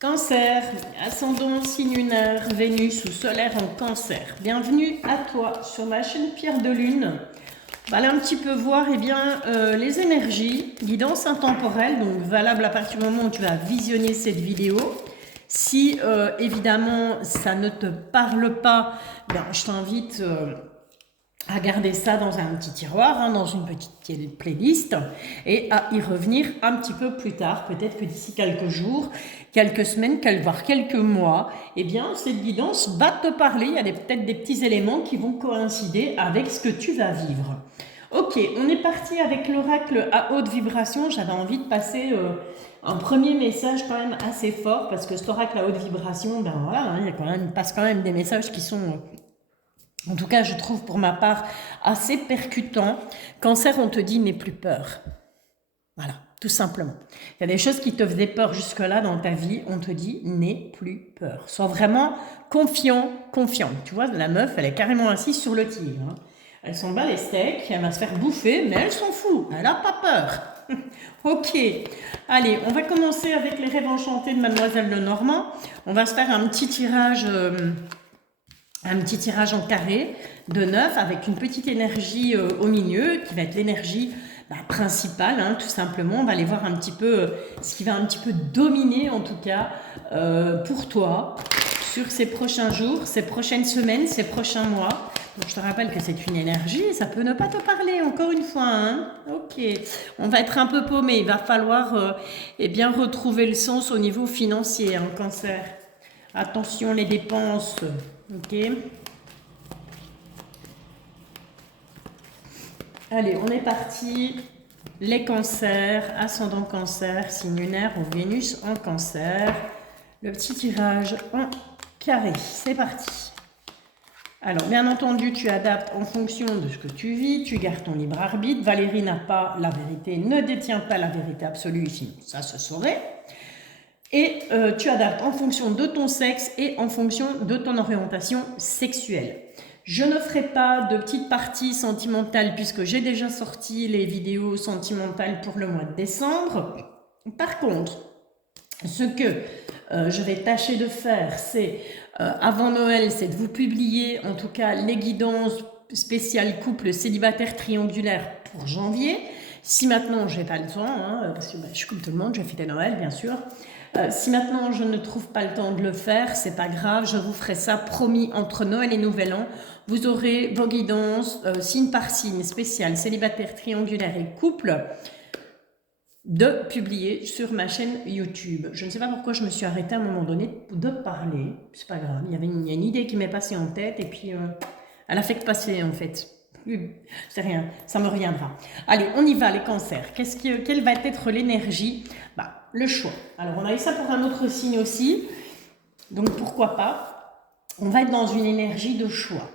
Cancer, ascendant signe lunaire, Vénus ou solaire en cancer. Bienvenue à toi sur ma chaîne Pierre de Lune. On va aller un petit peu voir les énergies, guidance intemporelle, donc valable à partir du moment où tu vas visionner cette vidéo. Si évidemment ça ne te parle pas, je t'invite à garder ça dans un petit tiroir, dans une petite playlist, et à y revenir un petit peu plus tard, peut-être que d'ici quelques jours, quelques semaines, voire quelques mois, cette guidance va te parler. Il y a peut-être des petits éléments qui vont coïncider avec ce que tu vas vivre. Ok, on est parti avec l'oracle à haute vibration. J'avais envie de passer un premier message quand même assez fort, parce que cet oracle à haute vibration, il passe quand même des messages qui sont... en tout cas, je trouve pour ma part assez percutant. Cancer, on te dit n'aie plus peur. Voilà, tout simplement. Il y a des choses qui te faisaient peur jusque-là dans ta vie, on te dit n'aie plus peur. Sois vraiment confiant, confiante. Tu vois, la meuf, elle est carrément assise sur le tigre. Elle s'en bat les steaks, elle va se faire bouffer, mais elle s'en fout, elle n'a pas peur. Ok, allez, on va commencer avec les rêves enchantés de Mademoiselle Lenormand. On va se faire un petit tirage en carré de 9 avec une petite énergie au milieu qui va être l'énergie principale, tout simplement. On va aller voir un petit peu ce qui va un petit peu dominer en tout cas pour toi sur ces prochains jours, ces prochaines semaines, ces prochains mois. Donc, je te rappelle que c'est une énergie, ça peut ne pas te parler encore une fois. Ok, on va être un peu paumé, il va falloir retrouver le sens au niveau financier, Cancer. Attention les dépenses. Ok. Allez, on est parti. Les cancers, ascendant cancer, signe lunaire ou Vénus en cancer. Le petit tirage en carré. C'est parti. Alors, bien entendu, tu adaptes en fonction de ce que tu vis. Tu gardes ton libre arbitre. Valérie n'a pas la vérité, ne détient pas la vérité absolue, sinon ça se saurait. Et tu adaptes en fonction de ton sexe et en fonction de ton orientation sexuelle. Je ne ferai pas de petites parties sentimentales puisque j'ai déjà sorti les vidéos sentimentales pour le mois de décembre. Par contre, ce que je vais tâcher de faire, c'est avant Noël, c'est de vous publier en tout cas les guidances spéciales couple célibataire triangulaire pour janvier. Si maintenant j'ai pas le temps, parce que je suis comme tout le monde, je vais fêter Noël bien sûr. Si maintenant je ne trouve pas le temps de le faire, c'est pas grave, je vous ferai ça promis entre Noël et Nouvel An. Vous aurez vos guidances signe par signe spéciales célibataire triangulaire et couple de publier sur ma chaîne YouTube. Je ne sais pas pourquoi je me suis arrêtée à un moment donné de parler, c'est pas grave, il y a une idée qui m'est passée en tête et puis elle a fait que passer en fait. C'est rien, ça me reviendra. Allez, on y va les cancers. Quelle va être l'énergie? Le choix. Alors on a eu ça pour un autre signe aussi, donc pourquoi pas. On va être dans une énergie de choix.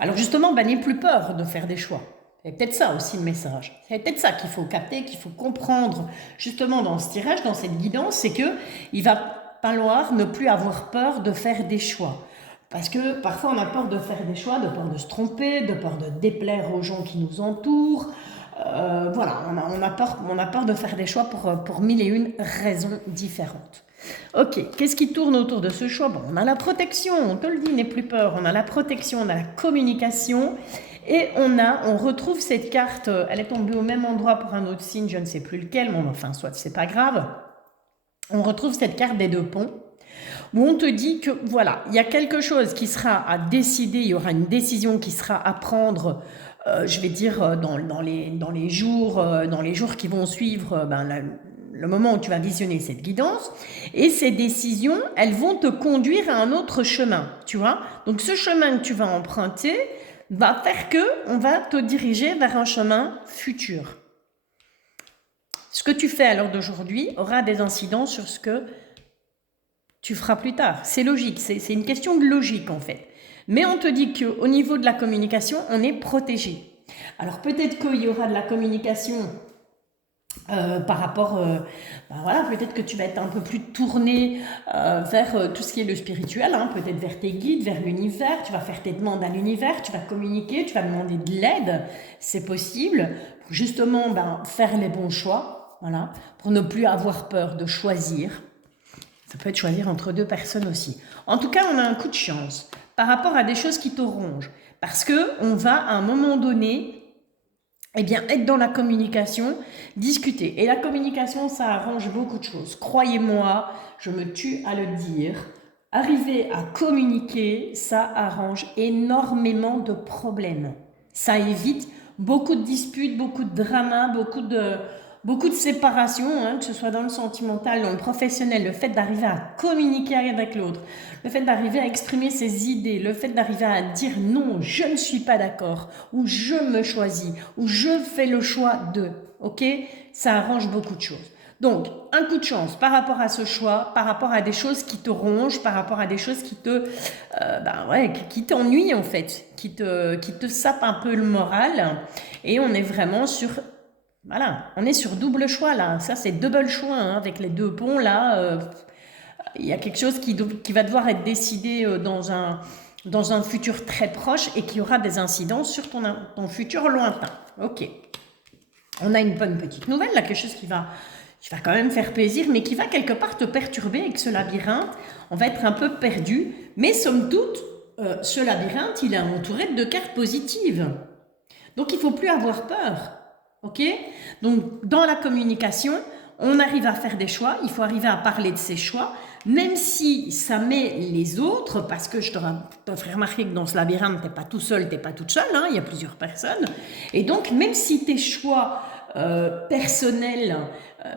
Alors justement, n'aie plus peur de faire des choix. C'est peut-être ça aussi le message. C'est peut-être ça qu'il faut capter, qu'il faut comprendre justement dans ce tirage, dans cette guidance, c'est que il va falloir ne plus avoir peur de faire des choix. Parce que parfois on a peur de faire des choix, de peur de se tromper, de peur de déplaire aux gens qui nous entourent. Voilà, on a peur de faire des choix pour mille et une raisons différentes. Ok, qu'est-ce qui tourne autour de ce choix? Bon, on a la protection, on te le dit, n'aie plus peur. On a la protection, on a la communication. Et on retrouve cette carte, elle est tombée au même endroit pour un autre signe, je ne sais plus lequel, mais enfin, soit c'est pas grave. On retrouve cette carte des deux ponts, où on te dit que voilà, il y a quelque chose qui sera à décider, il y aura une décision qui sera à prendre, je vais dire, dans les jours qui vont suivre le moment où tu vas visionner cette guidance. Et ces décisions, elles vont te conduire à un autre chemin, tu vois. Donc ce chemin que tu vas emprunter va faire qu'on va te diriger vers un chemin futur. Ce que tu fais à l'heure d'aujourd'hui aura des incidences sur ce que tu feras plus tard. C'est logique, c'est une question de logique en fait. Mais on te dit qu'au niveau de la communication, on est protégé. Alors peut-être qu'il y aura de la communication par rapport, peut-être que tu vas être un peu plus tourné vers tout ce qui est le spirituel, peut-être vers tes guides, vers l'univers, tu vas faire tes demandes à l'univers, tu vas communiquer, tu vas demander de l'aide, c'est possible, pour justement faire les bons choix, voilà, pour ne plus avoir peur de choisir. Ça peut être choisir entre deux personnes aussi. En tout cas, on a un coup de chance par rapport à des choses qui te rongent. Parce qu'on va, à un moment donné, eh bien, être dans la communication, discuter. Et la communication, ça arrange beaucoup de choses. Croyez-moi, je me tue à le dire. Arriver à communiquer, ça arrange énormément de problèmes. Ça évite beaucoup de disputes, beaucoup de dramas, beaucoup de séparations, hein, que ce soit dans le sentimental, dans le professionnel. Le fait d'arriver à communiquer avec l'autre, le fait d'arriver à exprimer ses idées, le fait d'arriver à dire non, je ne suis pas d'accord, ou je me choisis, ou je fais le choix de, ok? Ça arrange beaucoup de choses. Donc, un coup de chance par rapport à ce choix, par rapport à des choses qui te rongent, par rapport à des choses qui te, qui t'ennuient en fait, qui te sapent un peu le moral. Et on est vraiment sur, voilà, on est sur double choix là. Ça c'est double choix hein, avec les deux ponts là. Il y a quelque chose qui va devoir être décidé dans un futur très proche et qui aura des incidences sur ton futur lointain. Ok. On a une bonne petite nouvelle là, quelque chose qui va quand même faire plaisir, mais qui va quelque part te perturber avec ce labyrinthe. On va être un peu perdu, mais somme toute, ce labyrinthe, il est entouré de cartes positives. Donc, il ne faut plus avoir peur. Ok? Donc, dans la communication, on arrive à faire des choix, il faut arriver à parler de ces choix, même si ça met les autres, parce que je te ferai remarquer que dans ce labyrinthe, tu n'es pas tout seul, tu n'es pas toute seule, hein, il y a plusieurs personnes. Et donc, même si tes choix personnels,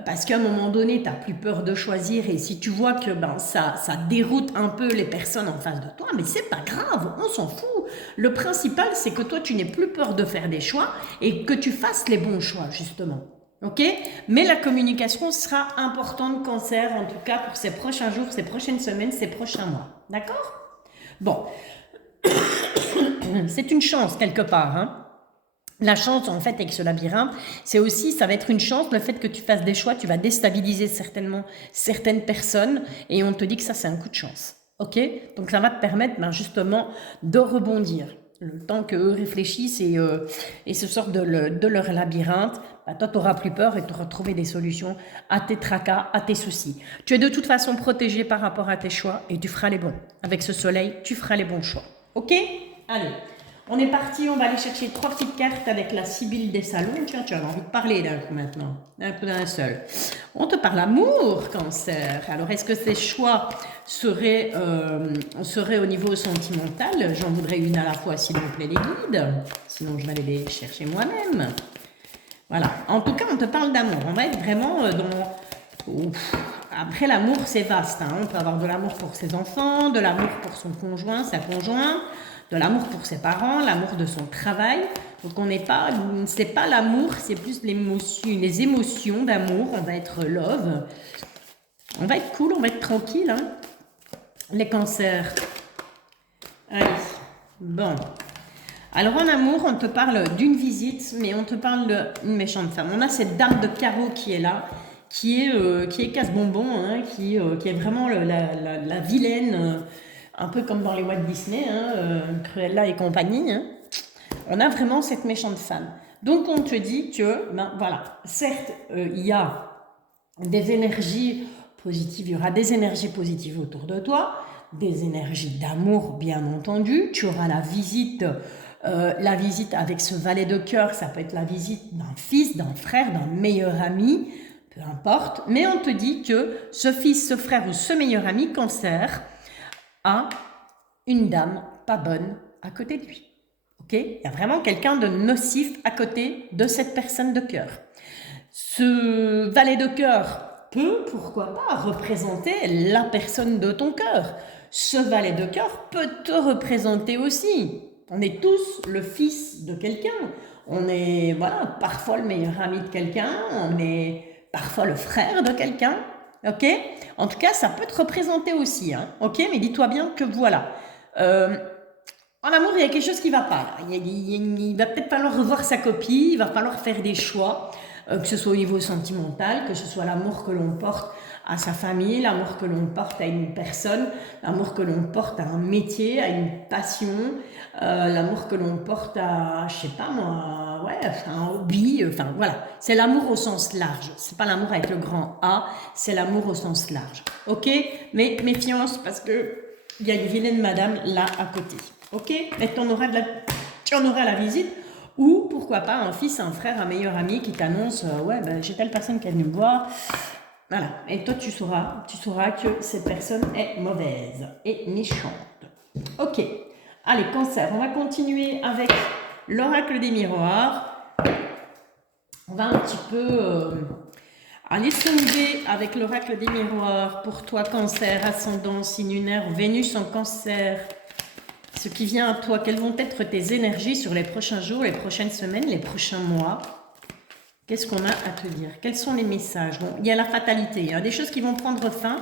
parce qu'à un moment donné, tu n'as plus peur de choisir, et si tu vois que ça déroute un peu les personnes en face de toi, mais c'est pas grave, on s'en fout. Le principal, c'est que toi, tu n'aies plus peur de faire des choix, et que tu fasses les bons choix, justement. Ok? Mais la communication sera importante, Cancer, en tout cas pour ces prochains jours, ces prochaines semaines, ces prochains mois. D'accord? Bon. C'est une chance, quelque part. Hein? La chance, en fait, avec ce labyrinthe, c'est aussi, ça va être une chance, le fait que tu fasses des choix, tu vas déstabiliser certainement certaines personnes, et on te dit que ça, c'est un coup de chance. Ok? Donc ça va te permettre, justement, de rebondir. Le temps qu'eux réfléchissent et se sortent de leur labyrinthe, toi, tu n'auras plus peur et tu auras trouvé des solutions à tes tracas, à tes soucis. Tu es de toute façon protégé par rapport à tes choix et tu feras les bons. Avec ce soleil, tu feras les bons choix. Ok? Allez, on est parti, on va aller chercher 3 petites cartes avec la Sibylle des salons. Tiens, tu as envie de parler d'un coup maintenant, d'un coup d'un seul. On te parle amour, Cancer. Alors, est-ce que ces choix seraient au niveau sentimental? J'en voudrais une à la fois, s'il vous plaît, les guides. Sinon, je vais aller les chercher moi-même. Voilà. En tout cas, on te parle d'amour. On va être vraiment dans... Après, l'amour, c'est vaste. Hein. On peut avoir de l'amour pour ses enfants, de l'amour pour son conjoint, sa conjointe, de l'amour pour ses parents, l'amour de son travail. Donc, c'est pas l'amour, c'est plus les émotions d'amour. On va être love. On va être cool, on va être tranquille. Hein. Les cancers. Allez. Bon. Alors, en amour, on te parle d'une visite, mais on te parle d'une méchante femme. On a cette dame de carreau qui est là, qui est casse-bonbon, hein, qui est vraiment la vilaine, un peu comme dans les Walt Disney, hein, Cruella et compagnie. Hein. On a vraiment cette méchante femme. Donc, on te dit que, voilà, certes, il y a des énergies positives, il y aura des énergies positives autour de toi, des énergies d'amour, bien entendu. Tu auras la visite avec ce valet de cœur, ça peut être la visite d'un fils, d'un frère, d'un meilleur ami, peu importe. Mais on te dit que ce fils, ce frère ou ce meilleur ami, Cancer, a une dame pas bonne à côté de lui. Ok? Il y a vraiment quelqu'un de nocif à côté de cette personne de cœur. Ce valet de cœur peut, pourquoi pas, représenter la personne de ton cœur. Ce valet de cœur peut te représenter aussi. On est tous le fils de quelqu'un. On est, parfois le meilleur ami de quelqu'un. On est parfois le frère de quelqu'un. Ok? En tout cas, ça peut te représenter aussi. Hein, ok? Mais dis-toi bien que voilà. En amour, il y a quelque chose qui ne va pas. Il va peut-être falloir revoir sa copie. Il va falloir faire des choix. Que ce soit au niveau sentimental, que ce soit l'amour que l'on porte à sa famille, l'amour que l'on porte à une personne, l'amour que l'on porte à un métier, à une passion, l'amour que l'on porte à, je sais pas moi, ouais, un hobby, enfin voilà. C'est l'amour au sens large. C'est pas l'amour avec le grand A, c'est l'amour au sens large. Ok? Mais méfiance parce que il y a une vilaine madame là à côté. Ok? Et tu en auras la visite. Ou pourquoi pas un fils, un frère, un meilleur ami qui t'annonce ouais, ben, j'ai telle personne qui est venue me voir. Voilà. Et toi, tu sauras que cette personne est mauvaise et méchante. Ok. Allez, Cancer. On va continuer avec l'oracle des miroirs. On va un petit peu aller sonder avec l'oracle des miroirs pour toi, Cancer, ascendant, signe lunaire, Vénus en Cancer. Ce qui vient à toi, quelles vont être tes énergies sur les prochains jours, les prochaines semaines, les prochains mois? Qu'est-ce qu'on a à te dire? Quels sont les messages? Bon, il y a la fatalité, il y a des choses qui vont prendre fin.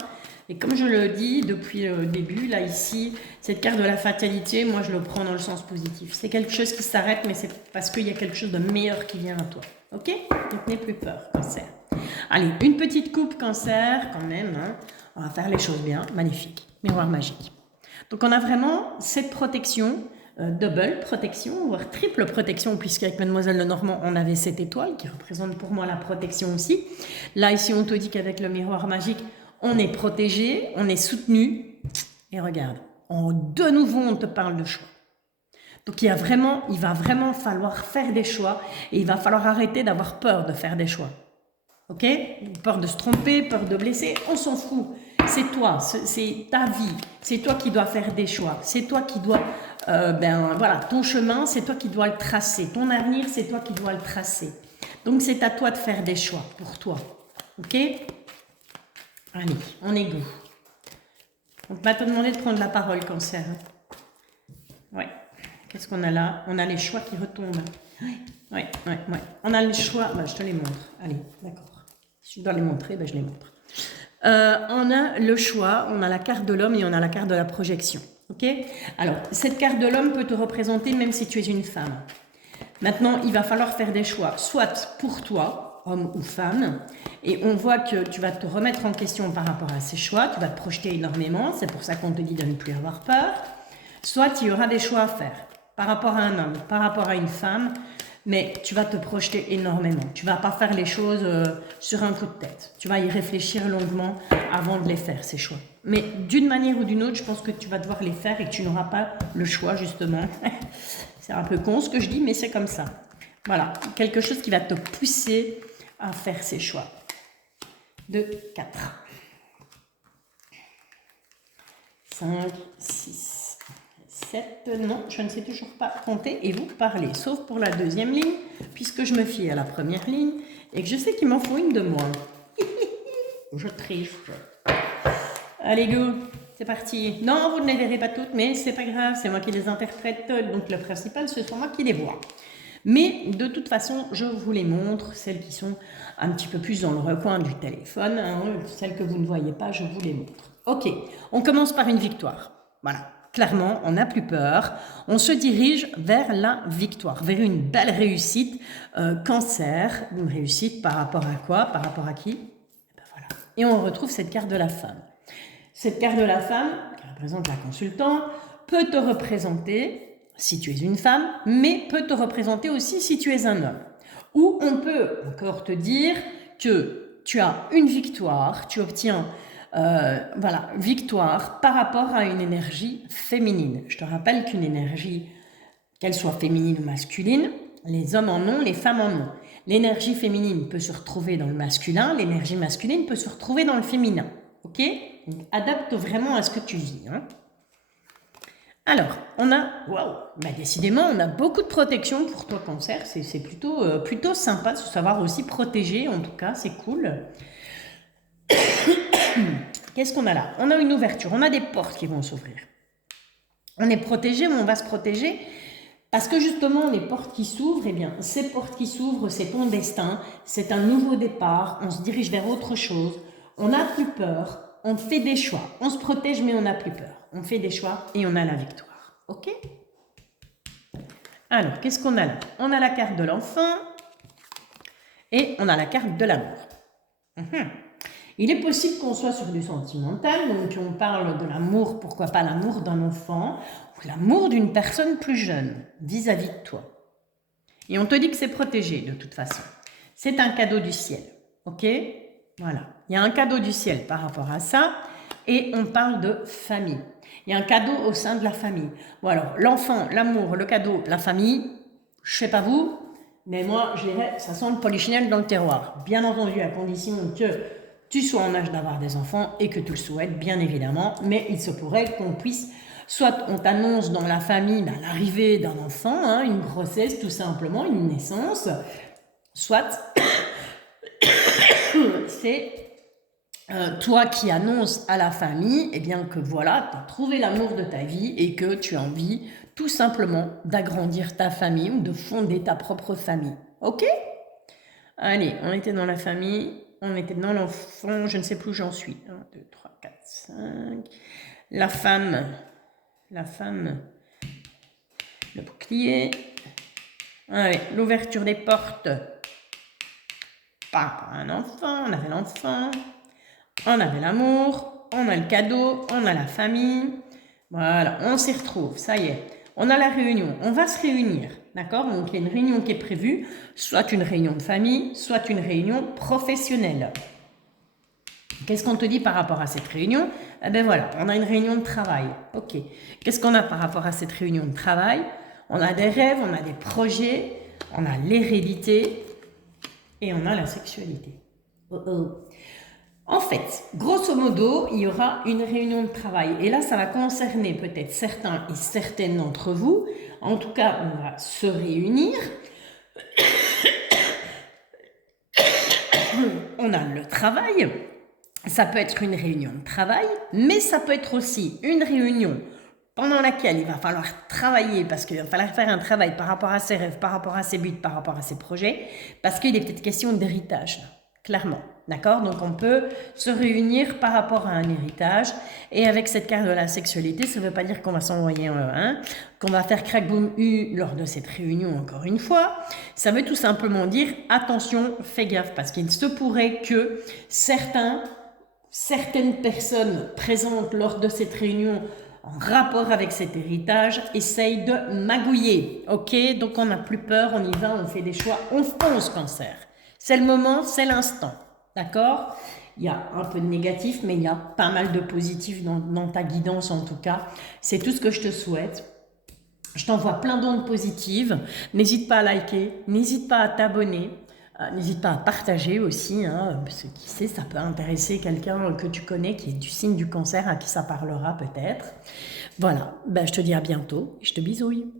Et comme je le dis depuis le début, là, ici, cette carte de la fatalité, moi, je le prends dans le sens positif. C'est quelque chose qui s'arrête, mais c'est parce qu'il y a quelque chose de meilleur qui vient à toi. Ok? Donc, n'aie plus peur, Cancer. Allez, une petite coupe, Cancer, quand même. Hein. On va faire les choses bien. Magnifique. Miroir magique. Donc, on a vraiment cette protection, double protection, voire triple protection, puisqu'avec Mademoiselle Lenormand, on avait cette étoile qui représente pour moi la protection aussi. Là, ici, on te dit qu'avec le miroir magique, on est protégé, on est soutenu. Et regarde, de nouveau, on te parle de choix. Donc, il va vraiment falloir faire des choix et il va falloir arrêter d'avoir peur de faire des choix. Ok? Peur de se tromper, peur de blesser, on s'en fout. C'est toi, c'est ta vie, c'est toi qui dois faire des choix, c'est toi qui dois, voilà, ton chemin, c'est toi qui dois le tracer, ton avenir, c'est toi qui dois le tracer. Donc c'est à toi de faire des choix pour toi, ok? Allez, on est go. On va te demander de prendre la parole, Cancer. Ouais. Qu'est-ce qu'on a là? On a les choix qui retombent. Ouais. On a les choix, je te les montre. Allez, d'accord. Si je dois les montrer, je les montre. On a le choix, on a la carte de l'homme et on a la carte de la projection. Ok? Alors, cette carte de l'homme peut te représenter même si tu es une femme. Maintenant, il va falloir faire des choix, soit pour toi, homme ou femme, et on voit que tu vas te remettre en question par rapport à ces choix, tu vas te projeter énormément, c'est pour ça qu'on te dit de ne plus avoir peur, soit il y aura des choix à faire par rapport à un homme, par rapport à une femme, mais tu vas te projeter énormément. Tu ne vas pas faire les choses sur un coup de tête. Tu vas y réfléchir longuement avant de les faire, ces choix. Mais d'une manière ou d'une autre, je pense que tu vas devoir les faire et que tu n'auras pas le choix, justement. C'est un peu con ce que je dis, mais c'est comme ça. Voilà, quelque chose qui va te pousser à faire ces choix. 2, 4, 5, 6. 7, non, je ne sais toujours pas compter et vous parler, sauf pour la deuxième ligne, puisque je me fie à la première ligne et que je sais qu'il m'en faut une de moins. Je triche. Allez, go, c'est parti. Non, vous ne les verrez pas toutes, mais c'est pas grave, c'est moi qui les interprète, donc le principal, ce sont moi qui les vois. Mais de toute façon, je vous les montre, celles qui sont un petit peu plus dans le recoin du téléphone, hein, celles que vous ne voyez pas, je vous les montre. Ok, on commence par une victoire. Voilà. Clairement, on n'a plus peur, on se dirige vers la victoire, vers une belle réussite, Cancer, une réussite par rapport à quoi? Par rapport à qui? Voilà. Et on retrouve cette carte de la femme. Cette carte de la femme, qui représente la consultante, peut te représenter si tu es une femme, mais peut te représenter aussi si tu es un homme. Ou on peut encore te dire que tu as une victoire, tu obtiens victoire par rapport à une énergie féminine. Je te rappelle qu'une énergie, qu'elle soit féminine ou masculine, les hommes en ont, les femmes en ont. L'énergie féminine peut se retrouver dans le masculin, l'énergie masculine peut se retrouver dans le féminin. Ok? Donc, adapte vraiment à ce que tu vis. Hein. Alors, on a, décidément, on a beaucoup de protection pour toi, Cancer. C'est plutôt sympa de se savoir aussi protéger, en tout cas, c'est cool. Qu'est-ce qu'on a là? On a une ouverture, on a des portes qui vont s'ouvrir. On est protégé, mais on va se protéger parce que justement, les portes qui s'ouvrent, eh bien, ces portes qui s'ouvrent, c'est ton destin, c'est un nouveau départ, on se dirige vers autre chose, on n'a plus peur, on fait des choix, on se protège, mais on n'a plus peur. On fait des choix et on a la victoire. Ok? Alors, qu'est-ce qu'on a là? On a la carte de l'enfant et on a la carte de l'amour. Il est possible qu'on soit sur du sentimental, donc on parle de l'amour, pourquoi pas l'amour d'un enfant, ou l'amour d'une personne plus jeune vis-à-vis de toi. Et on te dit que c'est protégé de toute façon. C'est un cadeau du ciel, ok? Voilà, il y a un cadeau du ciel par rapport à ça, et on parle de famille. Il y a un cadeau au sein de la famille. Bon alors, l'enfant, l'amour, le cadeau, la famille, je sais pas vous, mais moi, je dirais, ça sent le polichinelle dans le terroir. Bien entendu, à condition que tu sois en âge d'avoir des enfants et que tu le souhaites, bien évidemment. Mais il se pourrait qu'on puisse, soit on t'annonce dans la famille l'arrivée d'un enfant, hein, une grossesse tout simplement, une naissance, soit c'est toi qui annonces à la famille eh bien, que voilà, tu as trouvé l'amour de ta vie et que tu as envie tout simplement d'agrandir ta famille ou de fonder ta propre famille. Ok? Allez, on était dans la famille, on était dans l'enfant, je ne sais plus où j'en suis. 1, 2, 3, 4, 5. La femme, le bouclier. Allez, l'ouverture des portes. Par un enfant, on avait l'enfant. On avait l'amour, on a le cadeau, on a la famille. Voilà, on s'y retrouve, ça y est. On a la réunion, on va se réunir, d'accord? Donc, il y a une réunion qui est prévue, soit une réunion de famille, soit une réunion professionnelle. Qu'est-ce qu'on te dit par rapport à cette réunion? Eh bien voilà, on a une réunion de travail. Ok. Qu'est-ce qu'on a par rapport à cette réunion de travail? On a des rêves, on a des projets, on a l'hérédité et on a la sexualité. En fait, grosso modo, il y aura une réunion de travail. Et là, ça va concerner peut-être certains et certaines d'entre vous. En tout cas, on va se réunir. On a le travail. Ça peut être une réunion de travail, mais ça peut être aussi une réunion pendant laquelle il va falloir travailler, parce qu'il va falloir faire un travail par rapport à ses rêves, par rapport à ses buts, par rapport à ses projets, parce qu'il est peut-être question d'héritage, clairement. D'accord? Donc on peut se réunir par rapport à un héritage, et avec cette carte de la sexualité, ça ne veut pas dire qu'on va s'envoyer qu'on va faire crack boom lors de cette réunion encore une fois. Ça veut tout simplement dire attention, fais gaffe, parce qu'il se pourrait que certaines personnes présentes lors de cette réunion en rapport avec cet héritage essayent de magouiller. Ok? Donc on n'a plus peur, on y va, on fait des choix, on fonce cancer. C'est le moment, c'est l'instant. D'accord? Il y a un peu de négatif, mais il y a pas mal de positif dans ta guidance en tout cas. C'est tout ce que je te souhaite. Je t'envoie plein d'ondes positives. N'hésite pas à liker, n'hésite pas à t'abonner. N'hésite pas à partager aussi, parce que qui sait, ça peut intéresser quelqu'un que tu connais qui est du signe du cancer, à qui ça parlera peut-être. Voilà, je te dis à bientôt et je te bisouille.